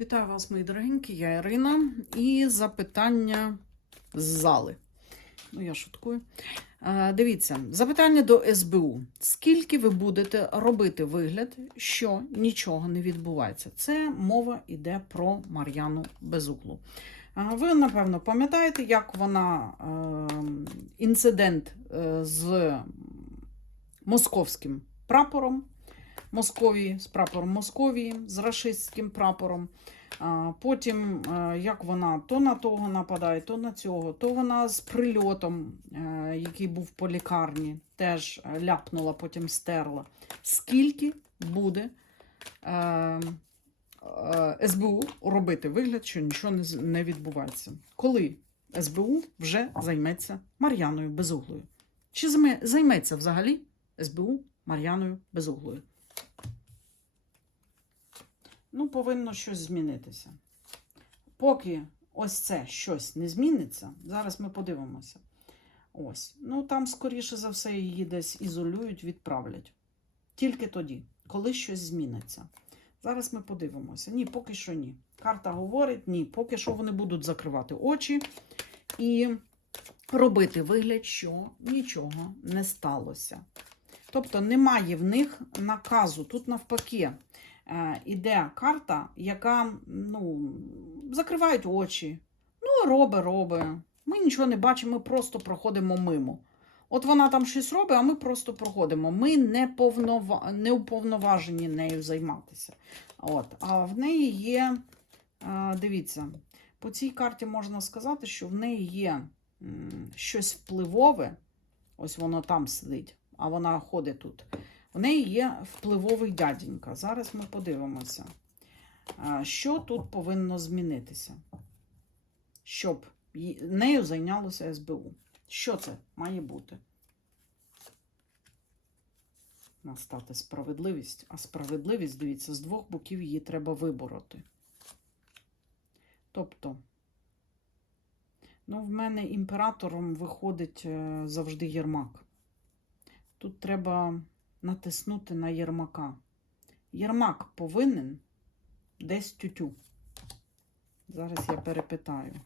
Вітаю вас, мої дорогенькі, я Ірина. І запитання з зали. Ну, я шуткую. Е, Дивіться, запитання до СБУ. Скільки ви будете робити вигляд, що нічого не відбувається? Це мова йде про Мар'яну Безуглу. Е, Ви, напевно, пам'ятаєте, як вона е, інцидент е, з московським прапором. Московії з прапором Московії, з рашистським прапором. Потім, е, як вона то на того нападає, то на цього, то вона з прильотом, е, який був по лікарні, теж е, ляпнула, потім стерла. Скільки буде СБУ робити вигляд, що нічого не, відбувається? Коли СБУ вже займеться Мар'яною Безуглою? Чи займеться взагалі СБУ Мар'яною Безуглою? Ну, повинно щось змінитися. Поки ось це щось не зміниться, зараз ми подивимося. Ось. Ну, там, скоріше за все, її десь ізолюють, відправлять. Тільки тоді, коли щось зміниться. Зараз ми подивимося. Ні, поки що ні. Карта говорить, ні, поки що вони будуть закривати очі і робити вигляд, що нічого не сталося. Тобто немає в них наказу. Тут навпаки е, іде карта, яка ну, закривають очі. Ну, робить, робить. Ми нічого не бачимо, ми просто проходимо мимо. От вона там щось робить, а ми просто проходимо. Ми не, повнова... не уповноважені нею займатися. От. А в неї є, е, дивіться, по цій карті можна сказати, що в неї є щось впливове. Ось воно там сидить, а вона ходить тут. В неї є впливовий дяденька. Зараз ми подивимося, що тут повинно змінитися, щоб нею зайнялося СБУ. Що це має бути? Настати справедливість. А справедливість, дивіться, з двох боків її треба вибороти. Тобто, ну, в мене імператором виходить е, завжди Єрмак. Тут треба натиснути на Єрмака. Єрмак повинен десь тютю. Зараз я перепитаю.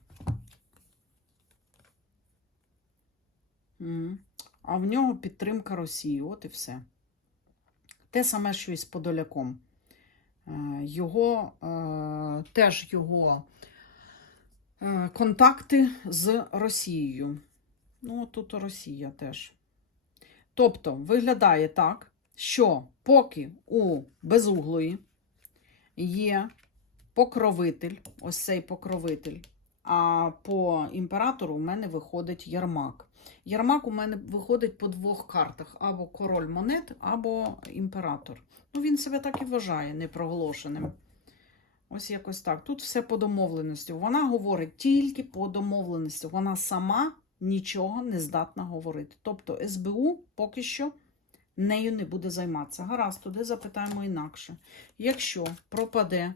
А в нього підтримка Росії, от і все. Те саме, що і з Подоляком. Е, Його е, теж його е, контакти з Росією. Ну, тут Росія теж. Тобто виглядає так, що поки у безуглої є покровитель, ось цей покровитель, а по імператору у мене виходить Ярмак. Ярмак у мене виходить по двох картах: або король монет, або імператор. Ну, він себе так і вважає непроголошеним. Ось якось так. Тут все по домовленості. Вона говорить тільки по домовленості. Вона сама нічого не здатна говорити. Тобто СБУ поки що нею не буде займатися. Гаразд, туди запитаємо інакше. Якщо пропаде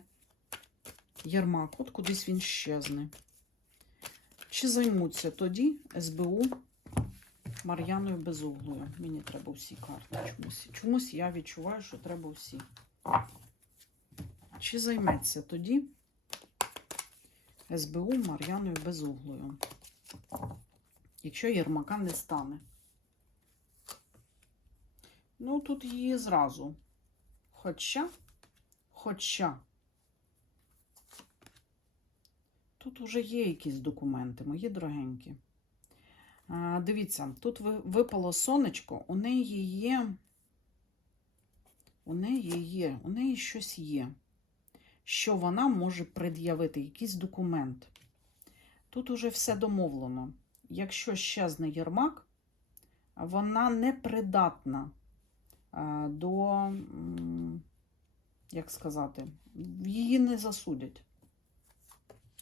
Єрмак, от кудись він щезне. Чи займуться тоді СБУ Мар'яною Безуглою? Мені треба всі карти. Чомусь, чомусь я відчуваю, що треба всі. Чи займеться тоді СБУ Мар'яною Безуглою? Якщо Єрмака не стане. Ну, тут її зразу. Хоча, хоча. Тут вже є якісь документи, мої дорогенькі. А, дивіться, тут випало сонечко, у неї є. У неї є, у неї щось є, що вона може пред'явити, якийсь документ. Тут уже все домовлено. Якщо щезне Єрмак, вона не придатна до, як сказати, її не засудять.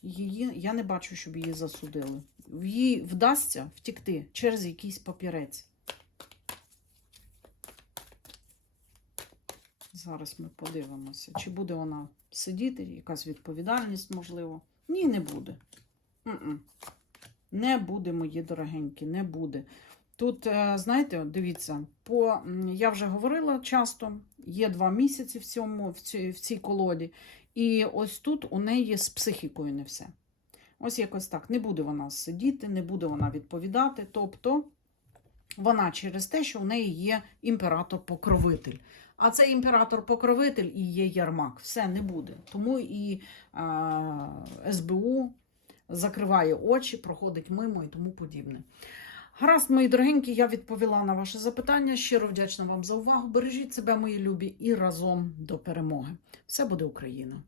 Її, я не бачу, щоб її засудили. Їй вдасться втікти через якийсь папірець. Зараз ми подивимося, чи буде вона сидіти, якась відповідальність, можливо. Ні, не буде. М-м. Не буде, мої дорогенькі, не буде. Тут, е, знаєте, дивіться, по, я вже говорила часто, є два місяці в, цьому, в, цій, колоді, І ось тут у неї з психікою не все. Ось якось так. Не буде вона сидіти, не буде вона відповідати. Тобто вона через те, що в неї є імператор-покровитель. А цей імператор-покровитель і є Ярмак. Все не буде. Тому і а, СБУ закриває очі, проходить мимо і тому подібне. Гаразд, мої дорогенькі, я відповіла на ваше запитання. Щиро вдячна вам за увагу. Бережіть себе, мої любі, і разом до перемоги. Все буде Україна!